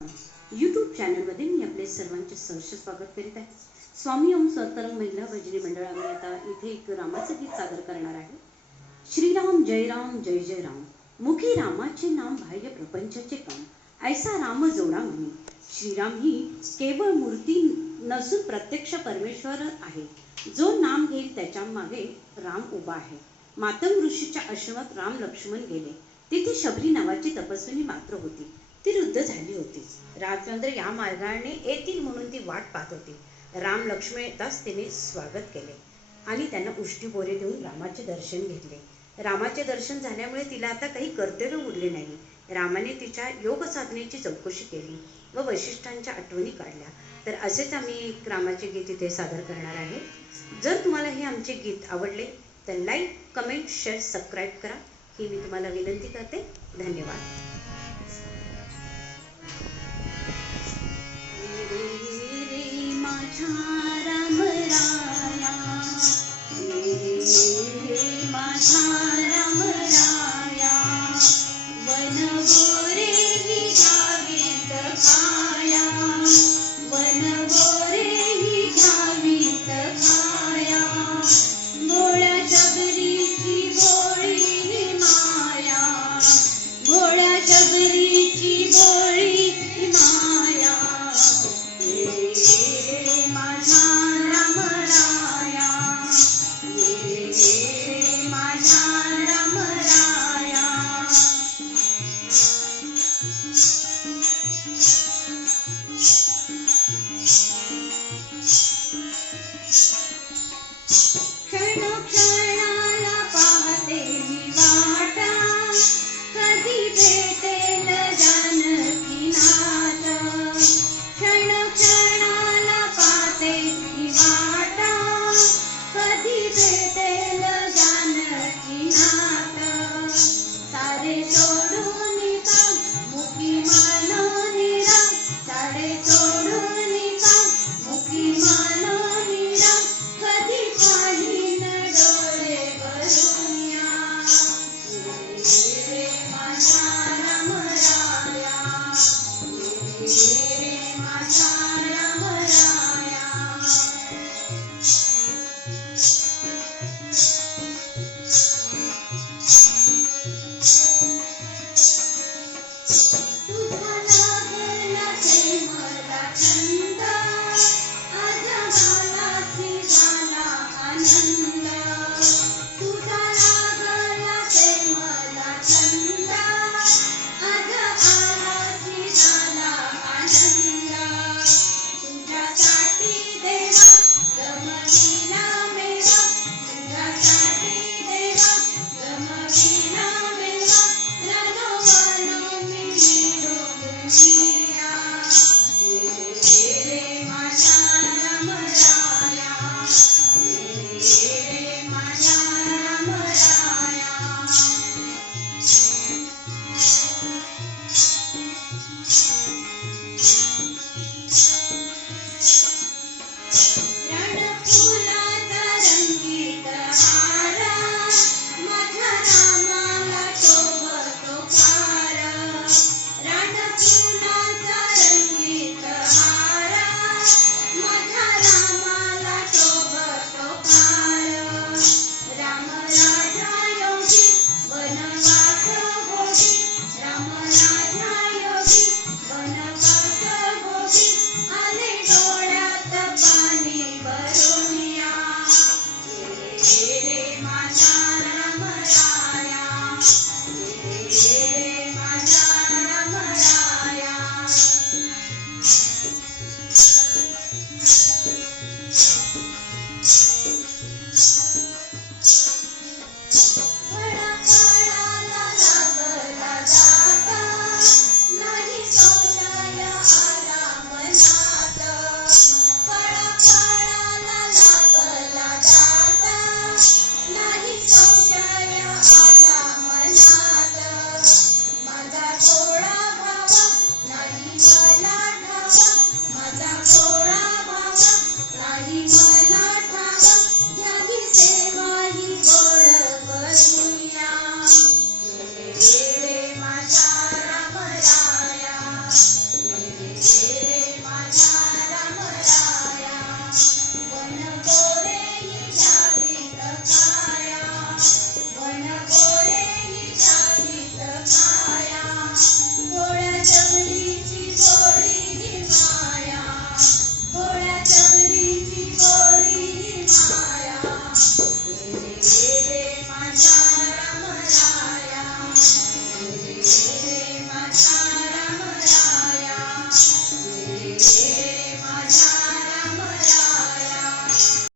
YouTube चॅनलमध्ये मी आपले सर्वांचे सहर्ष स्वागत करीत आहे। स्वामी ओम सतरंग महिला भजनी मंडळ आम्ही आता इथे एक रामाचं गीत सादर करणार आहे। श्रीराम जय राम मुखी रामाचे नाम बाह्य प्रपंचाचे काम, ऐसा राम जोडा म्हणी। श्रीराम ही केवळ मूर्ती नसून प्रत्यक्ष परमेश्वर आहे। जो नाम घेईल त्याच्या मागे राम उभा आहे। मातंग ऋषीच्या आश्रमात राम लक्ष्मण गेले। तिथे शबरी नावाची तपस्विनी मात्र होती। ती वृद्ध झाली होती। रामचंद्र या मार्गाने येतील म्हणून ती वाट पाहत होती। राम लक्ष्मण येताच तिने स्वागत केले आणि त्यांना उष्टी बोरे देऊन रामाचे दर्शन घेतले। रामाचे दर्शन झाल्यामुळे तिला आता काही कर्तव्य उरले नाही। रामाने तिच्या योग साधनेची चौकशी केली व वैशिष्ट्यांच्या आठवणी काढल्या। तर असेच आम्ही एक रामाचे गीत इथे सादर करणार आहे। जर तुम्हाला हे आमचे गीत आवडले तर लाईक, कमेंट, शेअर, सबस्क्राईब करा ही मी तुम्हाला विनंती करते। धन्यवाद। राम राया माझा राम राया, वन गोरे ही घ्यावीत खाया, वन गोरे ही घ्यावीत खाया। भोळ्या शबरीची भोळी माया, भोळ्या शबरीची भोळी माया। क्षण क्षणाला पाहते मी वाटा, कधी भेटेल जानकी नाथ। क्षण क्षणाला पाहते मी वाटा, कधी भेटेल जानकी नाथ। सारे सोडून काम मुखी मानोनी राम, सारे सोडून काम मुखी मानोनी राम। कधी पाहीन डोळे भरूनिया, माझा राम राया।